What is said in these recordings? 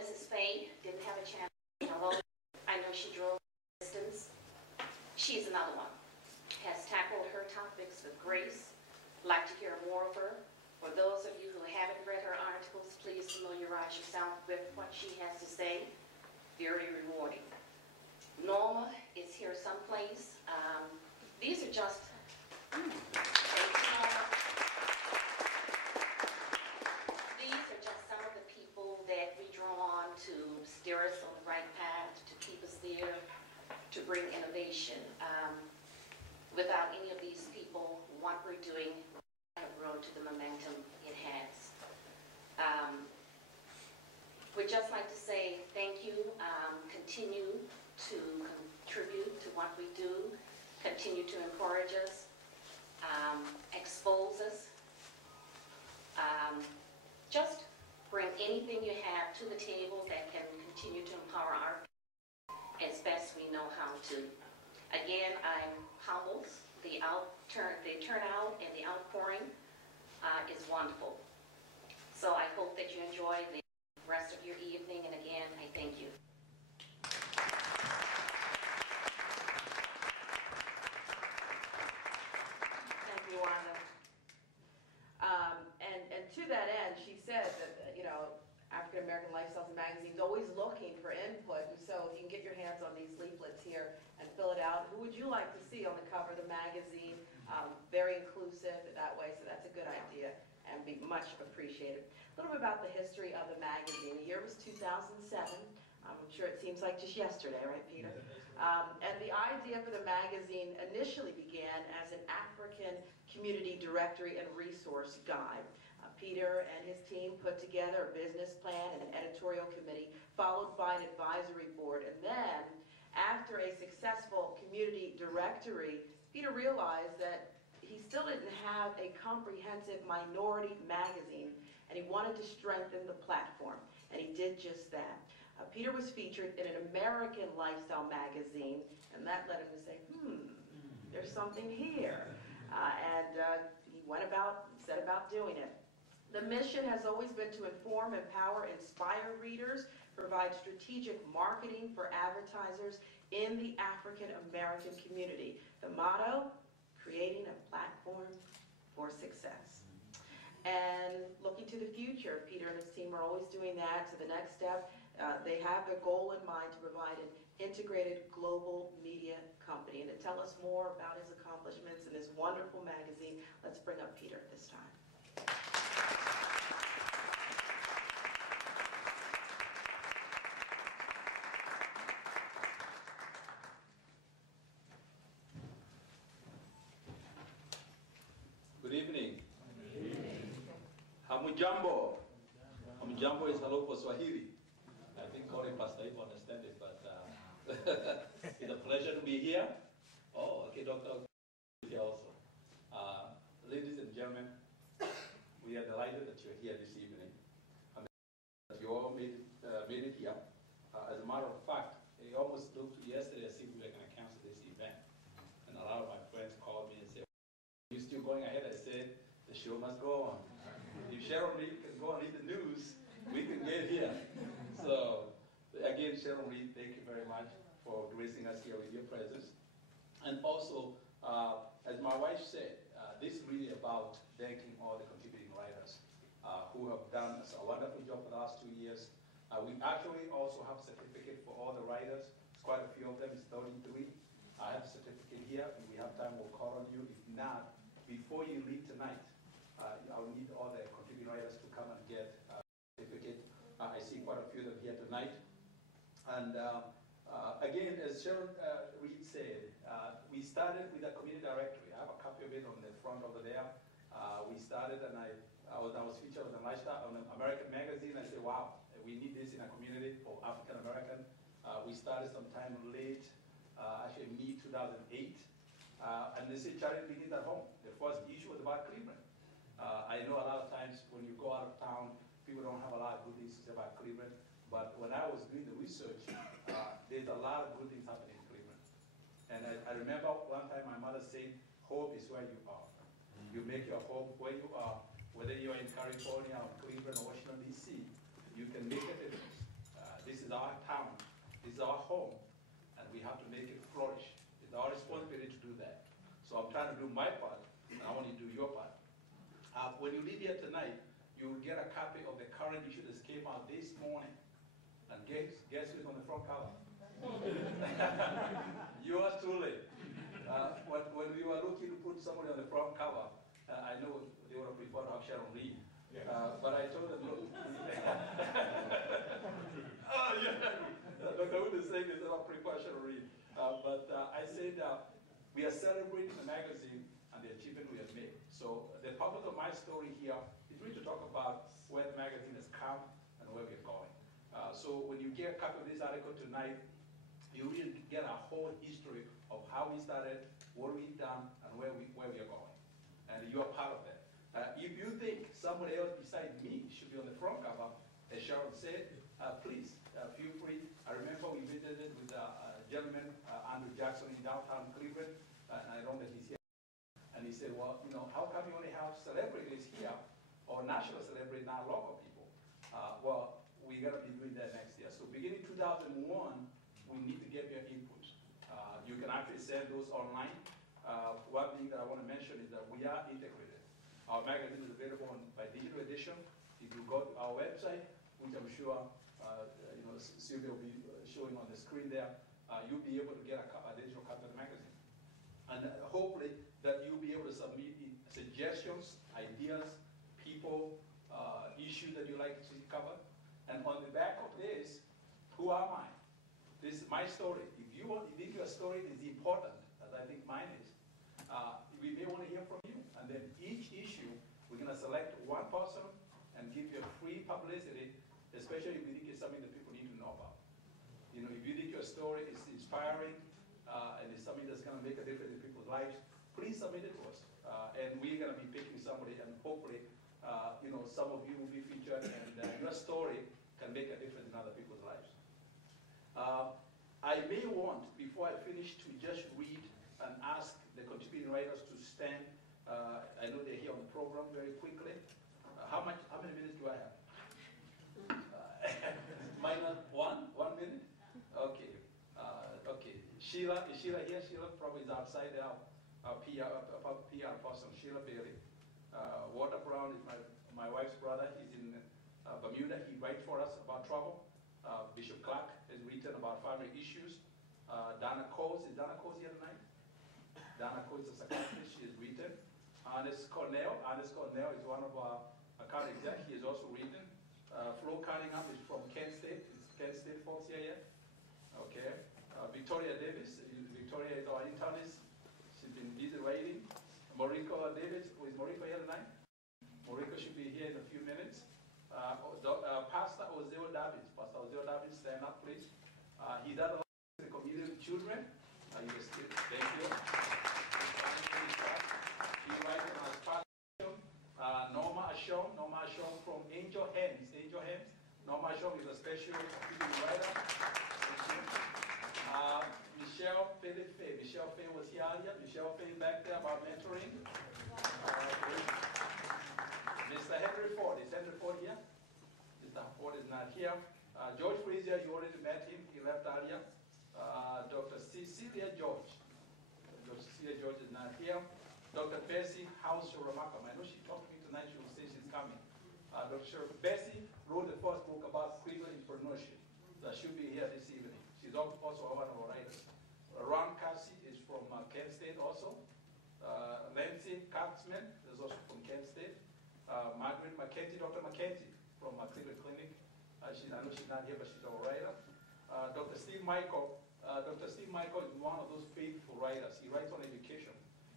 Mrs. Fay didn't have a chance to say hello. I know she drove distance. She's another one. Has tackled her topics with grace. Like to hear more of her. For those of you who haven't read her articles, please familiarize yourself with what she has to say. Very rewarding. Norma is here someplace. These are just some of the people that we draw on to steer us on the right path, to keep us there, to bring innovation. Without any of these people, what we're doing have grown to the momentum it has. We'd just like to say thank you. Continue to contribute to what we do. Continue to encourage us. Expose us. Just bring anything you have to the table that can continue to empower our people as best we know how to. Again, I'm humbled. The turnout and the outpouring is wonderful. So I hope that you enjoy the rest of your evening, and again, I thank you. Thank you, Wanda. And to that end, she said that, African American Lifestyles Magazine is always looking for input, and so if you can get your hands on these leaflets here and fill it out, who would you like to see on the cover of the magazine? Very inclusive that way, so that's a good idea and be much appreciated. A little bit about the history of the magazine. The year was 2007. I'm sure it seems like just yesterday, right, Peter? And the idea for the magazine initially began as an African community directory and resource guide. Peter and his team put together a business plan and an editorial committee, followed by an advisory board. And then, after a successful community directory, Peter realized that he still didn't have a comprehensive minority magazine, and he wanted to strengthen the platform, and he did just that. Peter was featured in an American lifestyle magazine, and that led him to say, there's something here. He set about doing it. The mission has always been to inform, empower, inspire readers, provide strategic marketing for advertisers in the African American community. The motto, creating a platform for success. And looking to the future, Peter and his team are always doing that. So the next step, they have a goal in mind to provide an integrated global media company. And to tell us more about his accomplishments in this wonderful magazine, let's bring up Peter at this time. Good evening. Hamujambo. Hamujambo is hello for Swahili. I think only Pastor Ivo understands it, but it's a pleasure to be here. Oh, okay, Dr. is here also. Ladies and gentlemen, we are delighted that you're here this evening. And that you all made it here. As a matter of fact, I almost looked yesterday as if we were going to cancel this event. And a lot of my friends called me and said, "Are you still going ahead?" I said, "The show must go on. If Sharon Reed can go and read the news, we can get here." So, again, Sharon Reed, thank you very much for gracing us here with your presence. And also, as my wife said, this is really about thanking all the contributing writers who have done a wonderful job for the last 2 years. We actually also have a certificate for all the writers. It's quite a few of them, it's 33. I have a certificate here. If we have time, we'll call on you. If not, before you leave tonight, I'll need all the contributing writers to come and get a certificate. I see quite a few of them here tonight. And again, as Sharon Reed said, we started with a community directory. I have a copy of it on the front over there. We started, and I was featured on the lifestyle on the American magazine. I said, wow, we need this in a community for African American. We started sometime late, actually mid-2008. And they say charity begins at home. The first issue was about Cleveland. I know a lot of times when you go out of town, people don't have a lot of good things to say about Cleveland. But when I was doing the research, there's a lot of good things happening in Cleveland. And I remember one time my mother said, hope is where you are. You make your home where you are, whether you're in California or Cleveland or Washington, D.C., you can make a difference. When you leave here tonight, you will get a copy of the current issue that came out this morning. And guess who's on the front cover? Yours truly. When we were looking to put somebody on the front cover, I know they would have preferred to have Sharon Reed. Yes. But I told them, look. Oh, yeah. Dr. Wood is saying they don't prefer Sharon Reed. But I said we are celebrating the magazine and the achievement we have made. So the purpose of my story here is really to talk about where the magazine has come and where we're going. So when you get a copy of this article tonight, you really get a whole history of how we started, what we've done, and where we are going. And you are part of that. If you think somebody else besides me should be on the front cover, as Sharon said, please feel free. I remember we visited with a gentleman, Andrew Jackson, in downtown Cleveland, and I know that he's here. And he said, well, you know, how come you only have celebrities here, or national celebrities, not local people? Well, we're going to be doing that next year. So beginning 2001, we need to get your input. You can actually send those online. One thing that I want to mention is that we are integrated. Our magazine is available by digital edition. If you go to our website, which I'm sure Sylvia will be showing on the screen there, you'll be able to get a digital copy of the magazine. And hopefully that you'll be able to submit suggestions, ideas, people, issues that you like to see covered. And on the back of this, who am I? This is my story. If you think your story is important, as I think mine is, we may want to hear from you. And then each issue, we're going to select one person and give you a free publicity, especially if you think it's something that people need to know about. You know, if you think your story is inspiring and it's something that's going to make a difference in people's lives, please submit it to us. And we're going to be picking somebody, and hopefully, some of you will be featured, and your story can make a difference in other people's lives. I may want, before I finish, to just read and ask the contributing writers to stand. I know they're here on the program very quickly. How many minutes do I have? Minus 1 minute? Okay. Okay. Sheila, is Sheila here? Sheila probably is outside there. Our PR person, Sheila Bailey. Walter Brown is my wife's brother. He's in Bermuda. He writes for us about travel. Bishop Clark has written about family issues. Donna Coles, is Donna Coles here tonight? Donna Coles is a psychiatrist. She has written. Ernest Cornell is one of our account execs. He has also written. Flo Cunningham is from Kent State. Is Kent State folks here yet? Okay. Victoria Davis. Victoria is our internist. She's been busy writing. Moriko Davis, is Moriko here tonight? Moriko should be here in a few minutes. Pastor Ozeo Davids. Pastor Ozeo Davids, stand up, please. He does a lot in the community with children. Thank you. He writes on his pastor. Norma Ashong from Angel Hands. Norma Ashong is a special writer. Michelle Fay. Michelle Fay was here earlier. Michelle Fay back there about mentoring. Mr. Henry Ford. Is Henry Ford here? Mr. Ford is not here. George Frazier, you already met him. He left earlier. Dr. Cecilia George. Dr. Cecilia George is not here. Dr. Bessie House-Shuramakam. I know she talked to me tonight. She will say she's coming. Dr. Bessie wrote the first book about Cleveland entrepreneurship. She'll be here this evening. She's also one of our writers. Ron Cassie is from Kent State also. Nancy Katzman is also from Kent State. Margaret McKenzie, Dr. McKenzie from Cleveland Clinic. I know she's not here, but she's a writer. Dr. Steve Michael is one of those faithful writers. He writes on education,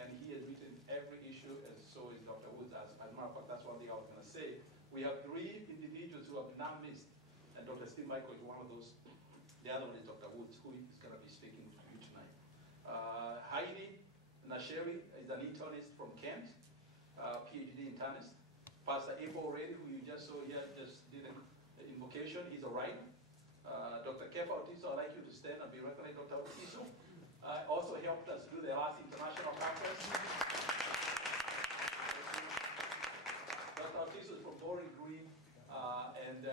and he has written every issue, and so is Dr. Woods. As a matter of fact, that's one thing I was going to say. We have 3 individuals who have now missed, and Dr. Steve Michael is one of those. The other one is Dr. Woods, who is going to be speaking to you tonight. Heidi Nasheri is an internist from Kent, PhD internist. Pastor Abel O'Reilly, who you just saw here, just did an invocation. He's a writer. Dr. Kefa Otiso, I'd like you to stand and be recognized. Dr. Otiso also helped us do the last international conference. Dr. Otiso is from Bowling Green, and